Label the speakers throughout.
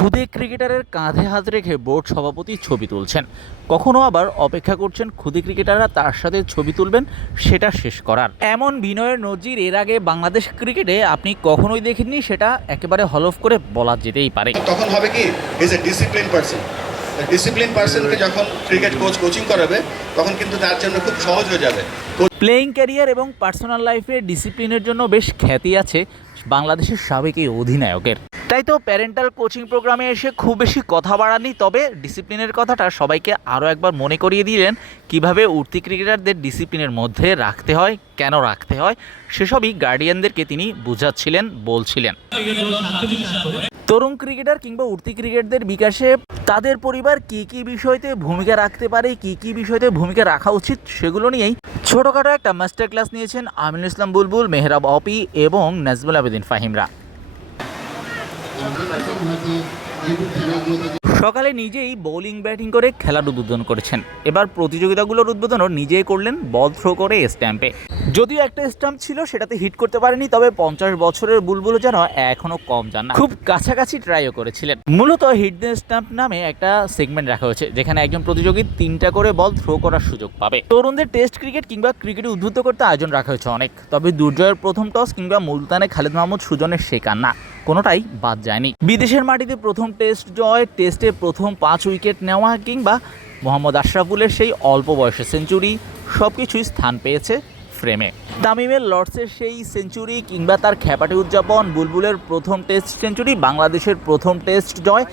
Speaker 1: খুদে ক্রিকেটারের কাঁধে হাত রেখে বোর্ড সভাপতি ছবি তুলছেন। কখনো আবার অপেক্ষা করছেন খুদে ক্রিকেটাররা তার সাথে ছবি তুলবেন সেটা শেষ করার। এমন বিনয়ের নজির এর আগে বাংলাদেশ ক্রিকেটে আপনি কখনোই দেখেননি সেটা একেবারে হলফ করে বলা যেতেই পারে।
Speaker 2: তখন হবে কি? Is a discipline person discipline পার্সনকে যখন ক্রিকেট কোচ কোচিং করাবে তখন কিন্তু তার জন্য খুব সহজ হয়ে যাবে।
Speaker 1: প্লেয়িং ক্যারিয়ার এবং পার্সোনাল লাইফে ডিসিপ্লিনের জন্য বেশ খ্যাতি আছে বাংলাদেশের সাবেক এই অধিনায়কের। তাই তো প্যারেন্টাল কোচিং প্রোগ্রামে এসে খুব বেশি কথা বাড়াননি, তবে ডিসিপ্লিনের কথাটা সবাইকে আরও একবার মনে করিয়ে দিলেন, কীভাবে উঠতি ক্রিকেটারদের ডিসিপ্লিনের মধ্যে রাখতে হয়, কেন রাখতে হয়, সেসবই গার্ডিয়ানদেরকে তিনি বুঝাচ্ছিলেন, বলছিলেন। তরুণ ক্রিকেটার কিংবা উঠতি ক্রিকেটদের বিকাশে তাদের পরিবার কি কি বিষয়তে ভূমিকা রাখতে পারে, কি কি বিষয়তে ভূমিকা রাখা উচিত, সেগুলো নিয়েই ছোটোখাটো একটা মাস্টার ক্লাস নিয়েছেন আমিনুল ইসলাম বুলবুল, মেহরাব অপি এবং নাজমুল আবেদিন ফাহিমরা। সকালে নিজেই বোলিং ব্যাটিং করে খেলার উদ্বোধন করেছেন। এবার প্রতিযোগিতাগুলোর উদ্বোধনও নিজেই করলেন বল থ্রো করে স্ট্যাম্পে যদিও একটা স্ট্যাম্প ছিল, সেটাতে হিট করতে পারেনি, তবে পঞ্চাশ বছরের বুলবুল যেন এখনও কম যান না। খুব কাছাকাছি ট্রাইও করেছিলেন। মূলত হিট দ্য স্ট্যাম্প নামে একটা সেগমেন্ট রাখা হয়েছে, যেখানে একজন প্রতিযোগী তিনটা করে বল থ্রো করার সুযোগ পাবে। তরুণদের টেস্ট ক্রিকেট কিংবা ক্রিকেটে উদ্বুদ্ধ করতে আয়োজন রাখা হয়েছে অনেক, তবে দুর্জয়ের প্রথম টস কিংবা মুলতানে খালেদ মাহমুদ সুজনের শেখান না কোনোটাই বাদ যায়নি। বিদেশের মাটিতে প্রথম টেস্ট জয়, টেস্টে প্রথম পাঁচ উইকেট নেওয়া কিংবা মোহাম্মদ আশরাফুলের সেই অল্প বয়সে সেঞ্চুরি সব কিছুই স্থান পেয়েছে ফ্রেমে। তামিমের লর্ডসের সেই সেঞ্চুরি কিংবা তার খ্যাপাটি উদযাপন, বুলবুলের প্রথম টেস্ট সেঞ্চুরি, বাংলাদেশের প্রথম টেস্ট জয়,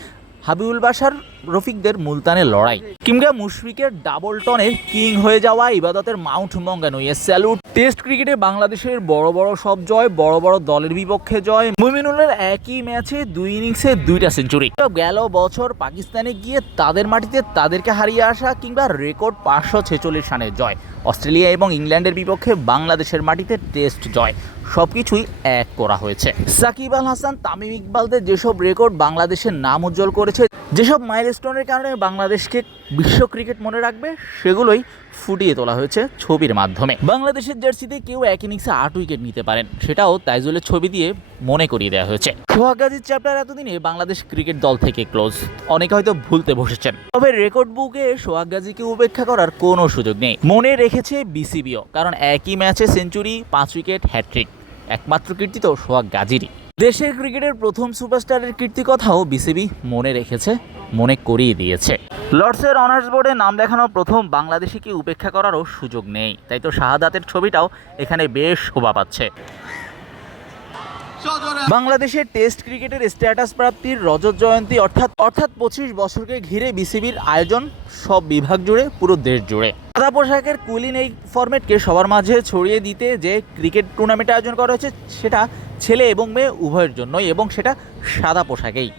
Speaker 1: হাবিবুল বাসার রফিকদের মুলতানের লড়াই। কিংবা মুশফিকের ডাবল টনের কিং হয়ে যাওয়া ইবাদতের মাউন্ট মঙ্গানুইয়ে স্যালুট টেস্ট ক্রিকেটে বাংলাদেশের বড় বড় সব জয়, বড় বড় দলের বিপক্ষে জয়। মুমিনুলের একই ম্যাচে দুই ইনিংসে দুইটা সেঞ্চুরি গেল বছর পাকিস্তানে গিয়ে তাদের মাটিতে তাদেরকে হারিয়ে আসা কিংবা রেকর্ড পাঁচশো ছেচল্লিশ রানের জয়। অস্ট্রেলিয়া এবং ইংল্যান্ডের বিপক্ষে বাংলাদেশের মাটিতে টেস্ট জয়। সবকিছুই এক করা হয়েছে। সাকিব আল হাসান, তামিম ইকবালদের যেসব রেকর্ড বাংলাদেশের নাম উজ্জ্বল করেছে যেসব মাইলস্টোনের কারণে বাংলাদেশকে বিশ্ব ক্রিকেট মনে রাখবে, সেগুলোই ফুটিয়ে তোলা হয়েছে ছবির মাধ্যমে। বাংলাদেশের জার্সিতে কেউ এক ইনিংসে আট উইকেট নিতে পারেন, সেটাও তাইজুলের ছবি দিয়ে মনে করিয়ে দেওয়া হয়েছে। সোহাগ গাজীর চ্যাপ্টার এতদিনে বাংলাদেশ ক্রিকেট দল থেকে ক্লোজ অনেকে হয়তো ভুলতে বসেছেন। তবে রেকর্ড বুকে সোহাগ গাজীকে উপেক্ষা করার কোনো সুযোগ নেই। মনে রেখেছে বিসিবিও কারণ একই ম্যাচে সেঞ্চুরি পাঁচ উইকেট হ্যাট্রিক একমাত্র কীর্তি তো সোহাগ গাজীরই দেশের ক্রিকেটের প্রথম সুপারস্টারের কীর্তি কথাও বিসিবি মনে রেখেছে, মনে করিয়ে দিয়েছে। লর্ডসের অনার্স বোর্ডে নাম দেখানো প্রথম বাংলাদেশিকে উপেক্ষা করারও সুযোগ নেই। তাই তো শাহাদাতের ছবিটাও এখানে বেশ শোভা পাচ্ছে। বাংলাদেশের টেস্ট ক্রিকেটের স্ট্যাটাস প্রাপ্তির রজত জয়ন্তী অর্থাৎ অর্থাৎ পঁচিশ বছরকে ঘিরে বিসিবির আয়োজন সব বিভাগ জুড়ে, পুরো দেশ জুড়ে। সাদা পোশাকের কুলিন এই ফরম্যাটকে সবার মাঝে ছড়িয়ে দিতে যে ক্রিকেট টুর্নামেন্ট আয়োজন করা হয়েছে, সেটা ছেলে এবং মেয়ে উভয়ের জন্যই এবং সেটা সাদা পোশাকেই।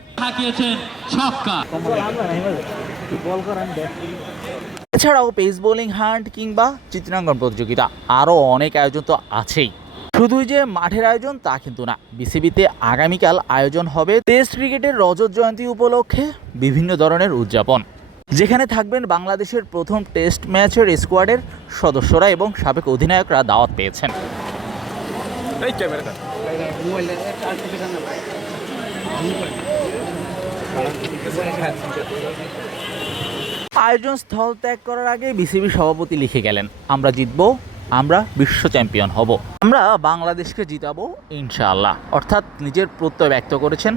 Speaker 1: এছাড়াও পেস বোলিং হান্ট কিংবা চিত্রাঙ্কন প্রতিযোগিতা আরও অনেক আয়োজন তো আছেই। শুধুই যে মাঠের আয়োজন তা কিন্তু না বিসিবিতে আগামীকাল আয়োজন হবে টেস্ট ক্রিকেটের রজত জয়ন্তী উপলক্ষে বিভিন্ন ধরনের উদযাপন। যেখানে থাকবেন বাংলাদেশের প্রথম টেস্ট ম্যাচের স্কোয়াডের সদস্যরা এবং সাবেক অধিনায়করা দাওয়াত পেয়েছেন। আয়োজন স্থল ত্যাগ করার আগে বিসিবি সভাপতি লিখে গেলেন, আমরা জিতবো, আমরা বিশ্ব চ্যাম্পিয়ন হব। আমরা বাংলাদেশকে জিতাবো, ইনশাআল্লাহ। অর্থাৎ নিজের প্রত্যয় ব্যক্ত করেছেন,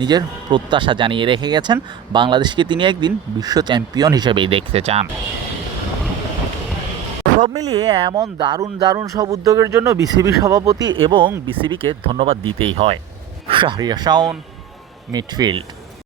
Speaker 1: নিজের প্রত্যাশা জানিয়ে রেখে গেছেন, বাংলাদেশকে তিনি একদিন বিশ্ব চ্যাম্পিয়ন হিসেবেই দেখতে চান। সব মিলিয়ে এমন দারুণ দারুণ সব উদ্যোগের জন্য বিসিবি সভাপতি এবং বিসিবিকে ধন্যবাদ দিতেই হয়। শাহরিয়া শাওন মিডফিল্ড